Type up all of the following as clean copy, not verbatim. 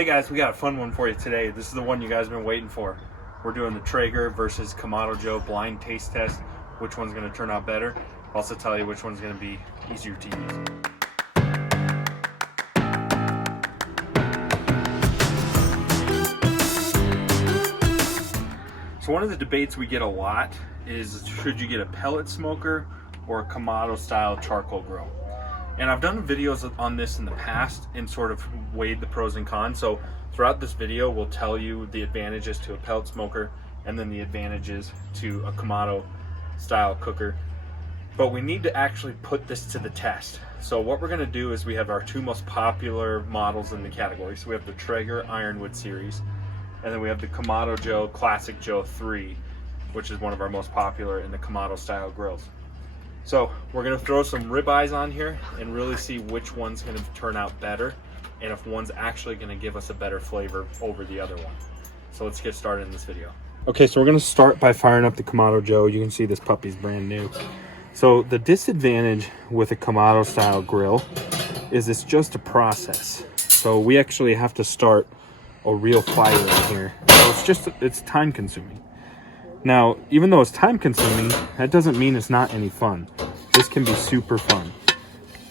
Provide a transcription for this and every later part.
Hey guys, we got a fun one for you today. This is the one you guys have been waiting for. We're doing the Traeger versus Kamado Joe blind taste test. Which one's going to turn out better? I'll also tell you which one's going to be easier to use. So one of the debates we get a lot is, should you get a pellet smoker or a Kamado style charcoal grill? And I've done videos on this in the past and sort of weighed the pros and cons. So throughout this video, we'll tell you the advantages to a pellet smoker and then the advantages to a Kamado style cooker. But we need to actually put this to the test. So what we're gonna do is we have our two most popular models in the category. So we have the Traeger Ironwood series, and then we have the Kamado Joe Classic Joe 3, which is one of our most popular in the Kamado style grills. So we're gonna throw some ribeyes on here and really see which one's gonna turn out better and if one's actually gonna give us a better flavor over the other one. So let's get started in this video. Okay, so we're gonna start by firing up the Kamado Joe. You can see this puppy's brand new. So the disadvantage with a Kamado style grill is it's just a process. So we actually have to start a real fire in here. So it's time consuming. Now, even though it's time consuming, that doesn't mean it's not any fun. This can be super fun.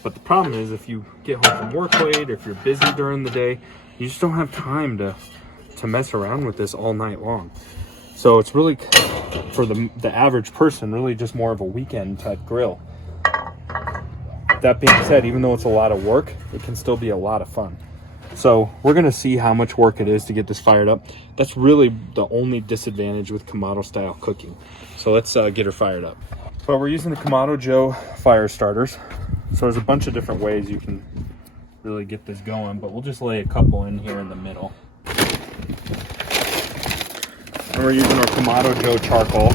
But the problem is if you get home from work late, or if you're busy during the day, you just don't have time to mess around with this all night long. So it's really, for the average person, really just more of a weekend type grill. That being said, even though it's a lot of work, it can still be a lot of fun. So we're gonna see how much work it is to get this fired up. That's really the only disadvantage with Kamado style cooking. So let's get her fired up. So we're using the Kamado Joe fire starters. So there's a bunch of different ways you can really get this going, but we'll just lay a couple in here in the middle. And we're using our Kamado Joe charcoal.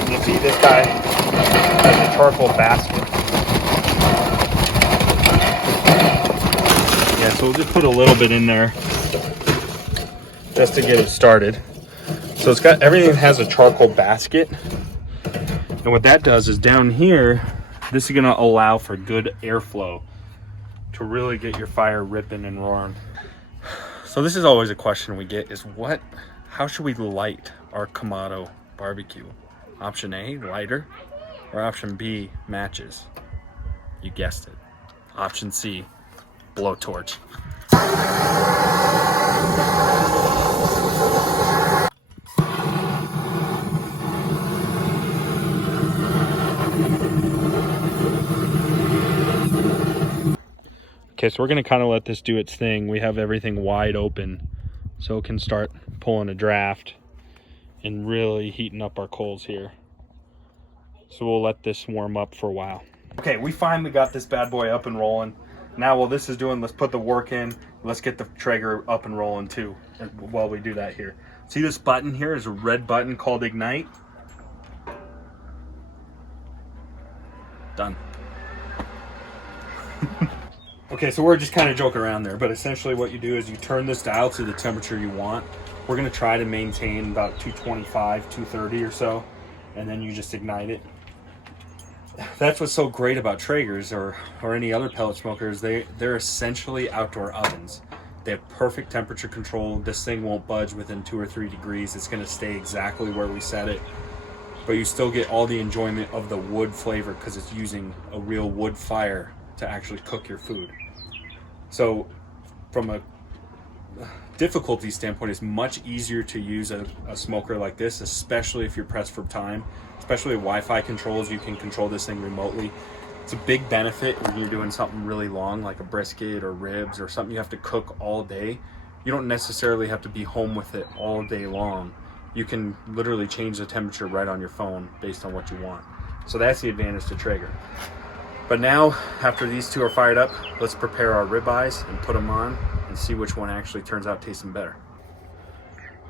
And you see this guy has a charcoal basket. Yeah, so we'll just put a little bit in there just to get it started. So it's got everything that has a charcoal basket. And what that does is down here, this is gonna allow for good airflow to really get your fire ripping and roaring. So this is always a question we get is how should we light our Kamado barbecue? Option A, lighter, or option B, matches? You guessed it. Option C, blowtorch. Okay, so we're gonna kind of let this do its thing. We have everything wide open so it can start pulling a draft and really heating up our coals here. So we'll let this warm up for a while. Okay, we finally got this bad boy up and rolling. Now while this is doing, let's put the work in. Let's get the Traeger up and rolling too while we do that here. See this button here is a red button called Ignite. Done. Okay, so we're just kind of joking around there, but essentially what you do is you turn this dial to the temperature you want. We're gonna try to maintain about 225, 230 or so, and then you just ignite it. That's what's so great about Traegers or any other pellet smokers. They're essentially outdoor ovens. They have perfect temperature control. This thing won't budge within 2 or 3 degrees. It's gonna stay exactly where we set it, but you still get all the enjoyment of the wood flavor because it's using a real wood fire to actually cook your food. So from a difficulty standpoint, it's much easier to use a smoker like this, especially if you're pressed for time, especially with Wi-Fi controls. You can control this thing remotely. It's a big benefit when you're doing something really long like a brisket or ribs or something you have to cook all day. You don't necessarily have to be home with it all day long. You can literally change the temperature right on your phone based on what you want. So that's the advantage to Traeger. But now, after these two are fired up, let's prepare our ribeyes and put them on and see which one actually turns out tasting better.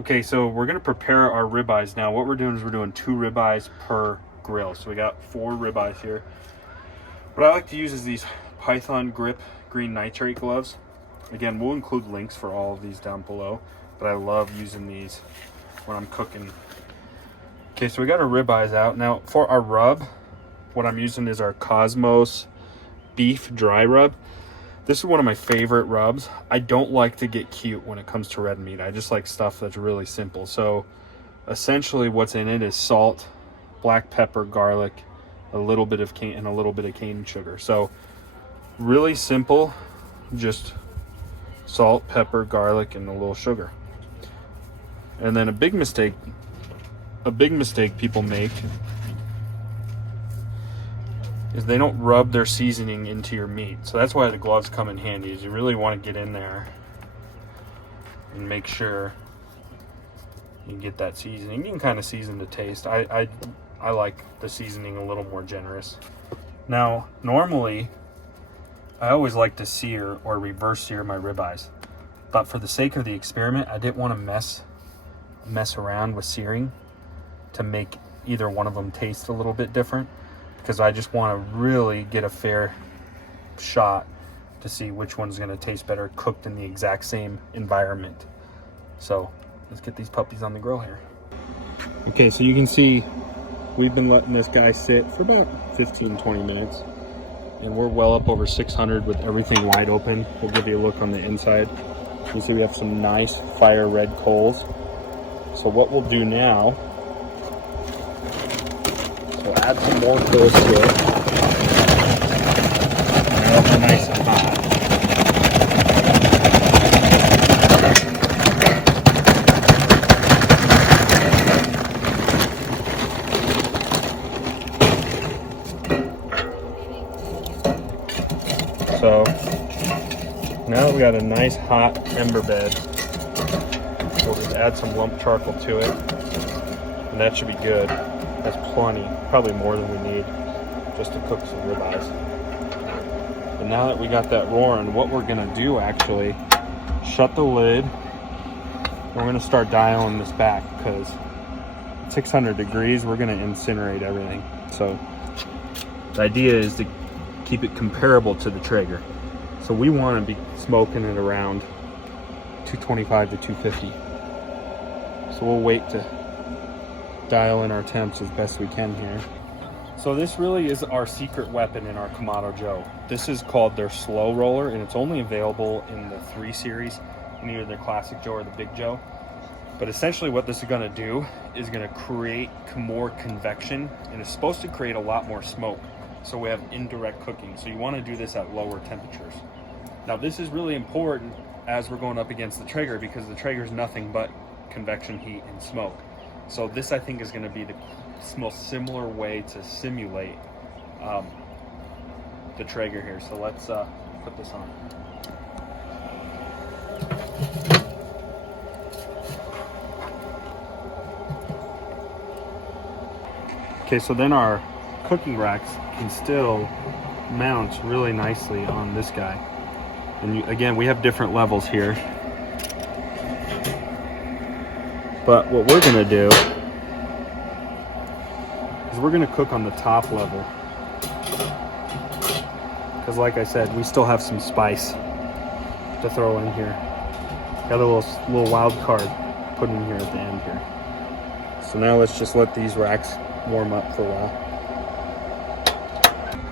Okay, so we're gonna prepare our ribeyes now. What we're doing is we're doing 2 ribeyes per grill. So we got 4 ribeyes here. What I like to use is these Python Grip green nitrate gloves. Again, we'll include links for all of these down below, but I love using these when I'm cooking. Okay, so we got our ribeyes out. Now for our rub, what I'm using is our Cosmos beef dry rub. This is one of my favorite rubs. I don't like to get cute when it comes to red meat. I just like stuff that's really simple. So essentially what's in it is salt, black pepper, garlic, a little bit of cane, and a little bit of cane sugar. So really simple, just salt, pepper, garlic, and a little sugar. And then a big mistake people make is they don't rub their seasoning into your meat. So that's why the gloves come in handy, is you really want to get in there and make sure you get that seasoning. You can kind of season to taste. I like the seasoning a little more generous. Now, normally, I always like to sear or reverse sear my ribeyes. But for the sake of the experiment, I didn't want to mess around with searing to make either one of them taste a little bit different, because I just want to really get a fair shot to see which one's going to taste better cooked in the exact same environment. So let's get these puppies on the grill here. Okay, so you can see we've been letting this guy sit for about 15-20 minutes, and we're well up over 600 with everything wide open. We'll give you a look on the inside. You can see we have some nice fire red coals. So what we'll do now, we'll add some more coals to it. Now they're nice and hot. So now we got a nice hot ember bed. We'll just add some lump charcoal to it, and that should be good. That's plenty, probably more than we need just to cook some ribeyes. But now that we got that roaring, what we're gonna do actually, shut the lid, and we're gonna start dialing this back, because at 600 degrees, we're gonna incinerate everything. So the idea is to keep it comparable to the Traeger. So we wanna be smoking it around 225 to 250. So we'll wait to dial in our temps as best we can here. So this really is our secret weapon in our Kamado Joe. This is called their slow roller, and it's only available in the 3 series, in either the Classic Joe or the Big Joe. But essentially what this is gonna do is gonna create more convection, and it's supposed to create a lot more smoke. So we have indirect cooking. So you wanna do this at lower temperatures. Now this is really important as we're going up against the Traeger, because the Traeger is nothing but convection, heat, and smoke. So this, I think, is going to be the most similar way to simulate the Traeger here. So let's put this on. Okay, so then our cooking racks can still mount really nicely on this guy. And again, we have different levels here. But what we're gonna do is we're gonna cook on the top level. Because like I said, we still have some spice to throw in here. Got a little wild card put in here at the end here. So now let's just let these racks warm up for a while.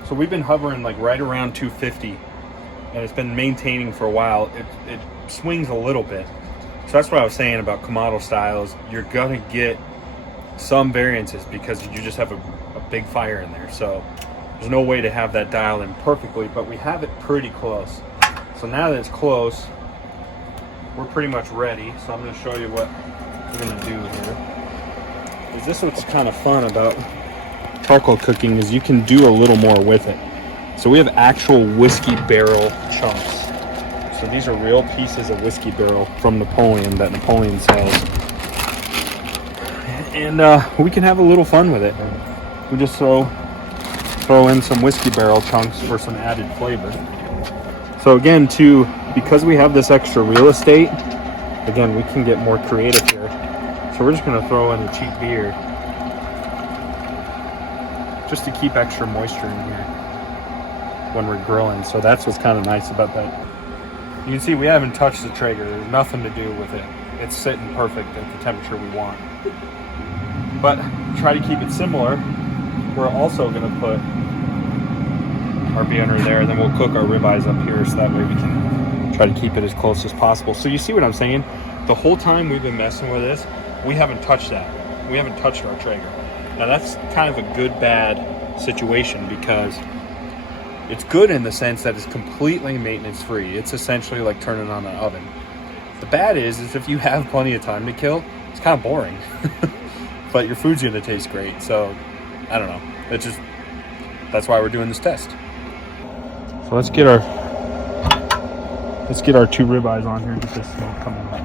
So we've been hovering like right around 250, and it's been maintaining for a while. It swings a little bit. So that's what I was saying about Kamado styles. You're gonna get some variances because you just have a big fire in there. So there's no way to have that dialed in perfectly, but we have it pretty close. So now that it's close, we're pretty much ready. So I'm gonna show you what we're gonna do here. Is this what's kind of fun about charcoal cooking, is you can do a little more with it. So we have actual whiskey barrel chunks. So these are real pieces of whiskey barrel from Napoleon that Napoleon sells. And we can have a little fun with it. We just throw in some whiskey barrel chunks for some added flavor. So again, because we have this extra real estate, again, we can get more creative here. So we're just gonna throw in a cheap beer just to keep extra moisture in here when we're grilling. So that's what's kind of nice about that. You can see we haven't touched the Traeger. There's nothing to do with it. It's sitting perfect at the temperature we want. But try to keep it similar. We're also going to put our beer under there, and then we'll cook our ribeyes up here so that way we can try to keep it as close as possible. So you see what I'm saying? The whole time we've been messing with this, we haven't touched that. We haven't touched our Traeger. Now that's kind of a good bad situation, because it's good in the sense that it's completely maintenance free. It's essentially like turning on an oven. The bad is if you have plenty of time to kill, it's kind of boring. But your food's gonna taste great. So I don't know. That's why we're doing this test. So let's get our 2 ribeyes on here. Get this smoke coming up.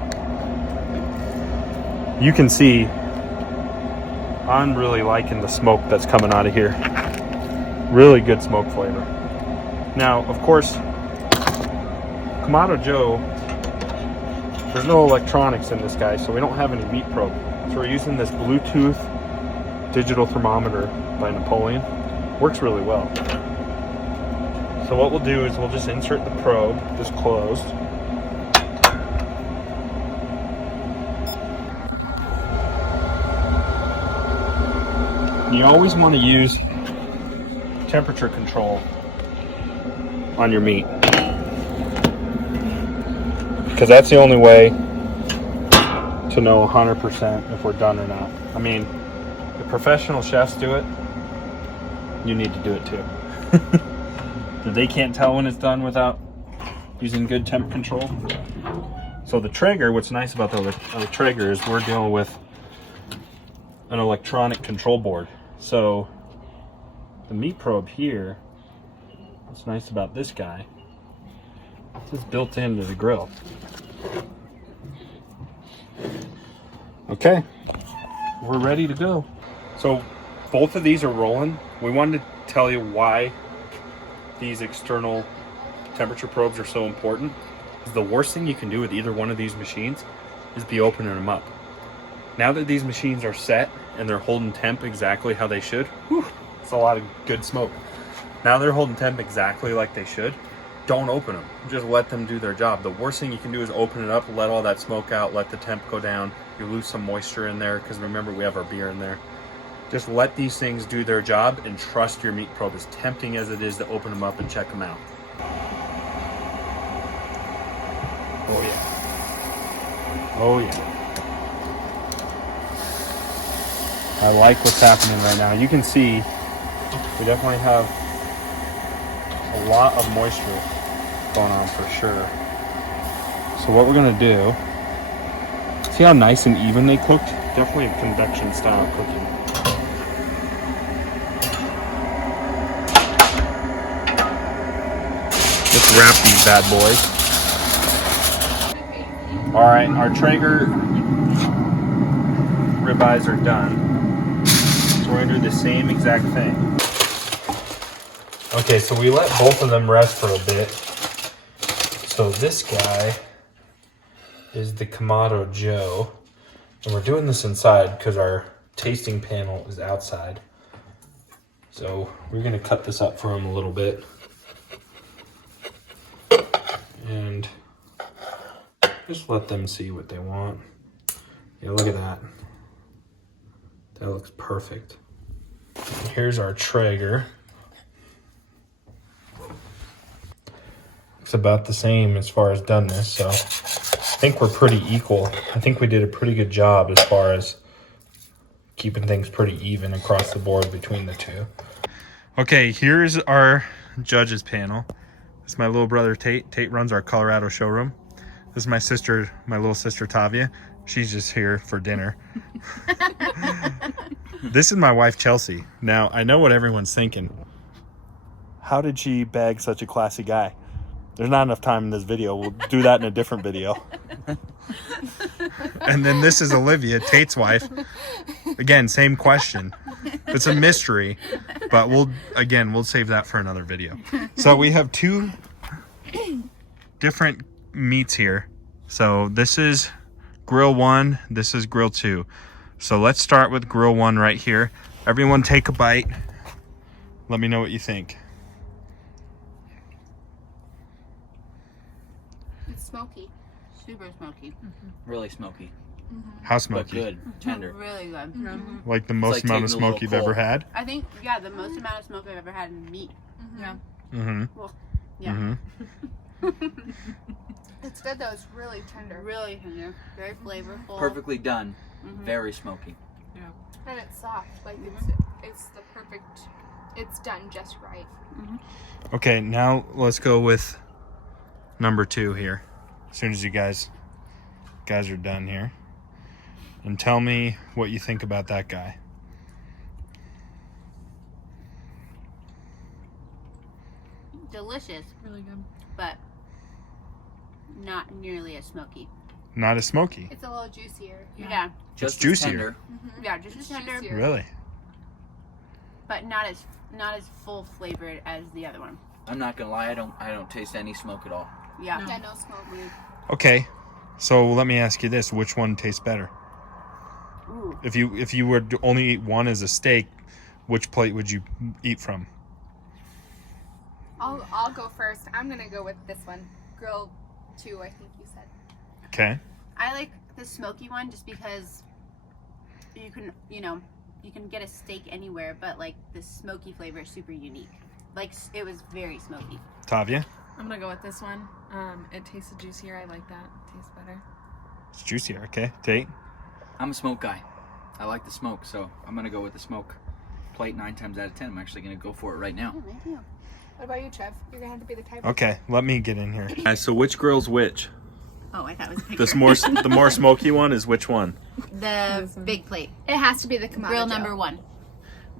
You can see I'm really liking the smoke that's coming out of here. Really good smoke flavor. Now, of course, Kamado Joe, there's no electronics in this guy, so we don't have any meat probe. So we're using this Bluetooth digital thermometer by Napoleon. Works really well. So what we'll do is we'll just insert the probe, just closed. You always want to use temperature control on your meat, because that's the only way to know 100% if we're done or not. I mean, if professional chefs do it, you need to do it too. They can't tell when it's done without using good temp control. So the Traeger, what's nice about the Traeger is we're dealing with an electronic control board. So the meat probe here, what's nice about this guy, it's just built into the grill. Okay, we're ready to go. So both of these are rolling. We wanted to tell you why these external temperature probes are so important. The worst thing you can do with either one of these machines is be opening them up. Now that these machines are set and they're holding temp exactly how they should, whew, it's a lot of good smoke. Now they're holding temp exactly like they should. Don't open them. Just let them do their job. The worst thing you can do is open it up, let all that smoke out, let the temp go down. You lose some moisture in there, because remember, we have our beer in there. Just let these things do their job and trust your meat probe, as tempting as it is to open them up and check them out. Oh yeah. Oh yeah. I like what's happening right now. You can see we definitely have a lot of moisture going on for sure. So what we're gonna do, see how nice and even they cooked? Definitely a convection style cooking. Let's wrap these bad boys. All right, our Traeger ribeyes are done. So we're gonna do the same exact thing. Okay, so we let both of them rest for a bit. So this guy is the Kamado Joe. And we're doing this inside because our tasting panel is outside. So we're gonna cut this up for him a little bit. And just let them see what they want. Yeah, look at that. That looks perfect. And here's our Traeger. Looks about the same as far as doneness, so I think we're pretty equal. I think we did a pretty good job as far as keeping things pretty even across the board between the two. Okay, here's our judges panel. This is my little brother Tate. Tate runs our Colorado showroom. This is my sister, my little sister Tavia. She's just here for dinner. This is my wife Chelsea. Now, I know what everyone's thinking. How did she bag such a classy guy? There's not enough time in this video. We'll do that in a different video. And then this is Olivia, Tate's wife. Again, same question. It's a mystery, but we'll save that for another video. So we have 2 different meats here. So this is grill 1, this is grill 2. So let's start with grill 1 right here. Everyone take a bite. Let me know what you think. It's smoky. Super smoky. Really smoky. How smoky? But good. Tender. Really good. Like the most like amount of taking a smoke little you've coal. ever had? I think, yeah, the most amount of smoke I've ever had in meat. Yeah. Mm-hmm. Well, yeah. Mm-hmm. It's good though. It's really tender. Really tender. Very flavorful. Perfectly done. Mhm. Very smoky. And it's soft. Like it's the perfect. It's done just right. Okay, now let's go with number 2 here. As soon as you guys are done here. And tell me what you think about that guy. Delicious, Really good. but not nearly as smoky. Not as smoky. It's a little juicier. Yeah. Just as juicier. tender. Yeah, just as tender, juicier. Really? but not as full flavored as the other one. I'm not gonna lie, I don't taste any smoke at all. Yeah. Yeah, no smoke. Okay. So let me ask you this, which one tastes better? Ooh. If you were to only eat one as a steak, which plate would you eat from? I'll go first. I'm gonna go with this one. Grilled 2, I think you said. Okay. I like the smoky one just because you can get a steak anywhere, but like the smoky flavor is super unique. Like it was very smoky. Tavia? I'm gonna go with this one. It tasted juicier. I like that. It tastes better. It's juicier, okay. Tate? I'm a smoke guy. I like the smoke, so I'm gonna go with the smoke plate 9 times out of 10. I'm actually gonna go for it right now. Oh, thank you. What about you, Trev? You're gonna have to be the type. Okay, let me get in here. So which grill's which? Oh, I thought it was a picture. The more smoky one is which one? The big plate. It has to be the Kamado Grill Joe. number 1.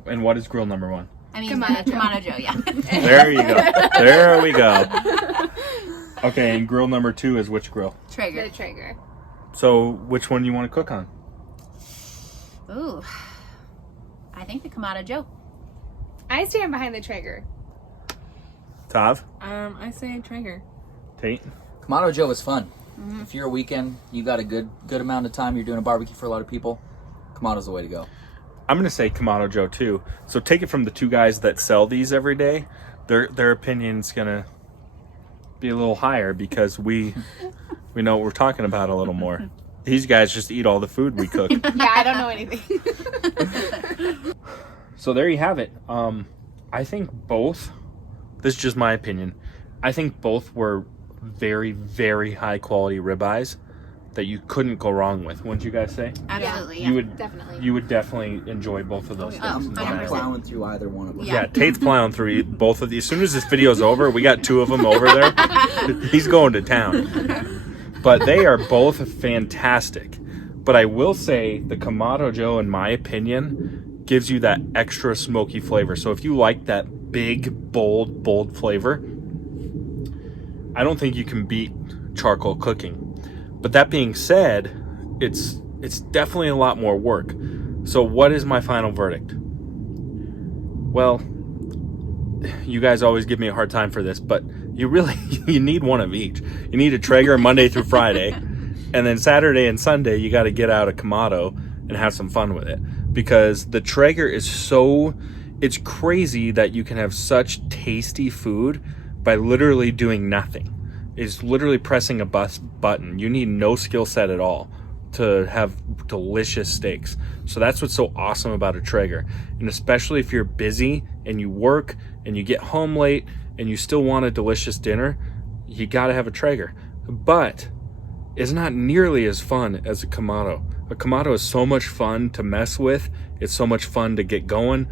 And what is grill number 1? I mean, Kamado the Joe. Kamado Joe, yeah. There you go. There we go. Okay, and grill number 2 is which grill? Traeger. The Traeger. So which one do you want to cook on? Ooh. I think the Kamado Joe. I stand behind the Traeger. Tav? I say Traeger. Tate? Kamado Joe is fun. If you're a weekend, you got a good amount of time, you're doing a barbecue for a lot of people, Kamado's the way to go. I'm going to say Kamado Joe too. So take it from the 2 guys that sell these every day. Their opinion's going to be a little higher because we know what we're talking about a little more. These guys just eat all the food we cook. Yeah, I don't know anything. So there you have it. I think both, this is just my opinion, I think both were very, very high quality ribeyes that you couldn't go wrong with. Wouldn't you guys say? Absolutely, You yeah. would Definitely. You would definitely enjoy both of those Oh, things. no I'm matter 100%. what. plowing through either one of them. Yeah. Yeah, Tate's plowing through both of these. As soon as this video's over, we got 2 of them over there. He's going to town. But they are both fantastic. But I will say the Kamado Joe, in my opinion, gives you that extra smoky flavor. So if you like that big, bold flavor, I don't think you can beat charcoal cooking. But that being said, it's definitely a lot more work. So what is my final verdict? Well, you guys always give me a hard time for this, but you need one of each. You need a Traeger Monday through Friday, and then Saturday and Sunday you got to get out a Kamado and have some fun with it. Because the Traeger is it's crazy that you can have such tasty food by literally doing nothing. It's literally pressing a button. You need no skill set at all to have delicious steaks. So that's what's so awesome about a Traeger. And especially if you're busy and you work and you get home late and you still want a delicious dinner, you gotta have a Traeger. But it's not nearly as fun as a Kamado. A Kamado is so much fun to mess with. It's so much fun to get going,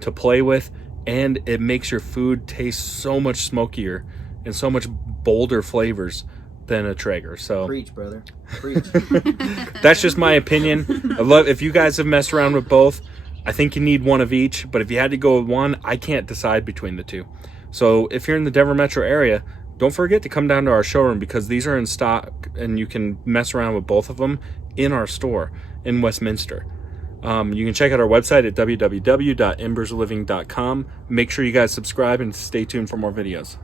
to play with, and it makes your food taste so much smokier and so much bolder flavors than a Traeger. So Preach, brother. Preach. that's just my opinion. I love if you guys have messed around with both. I think you need one of each, but if you had to go with one, I can't decide between the 2. So if you're in the Denver metro area, don't forget to come down to our showroom because these are in stock and you can mess around with both of them in our store in Westminster. You can check out our website at www.embersliving.com. Make sure you guys subscribe and stay tuned for more videos.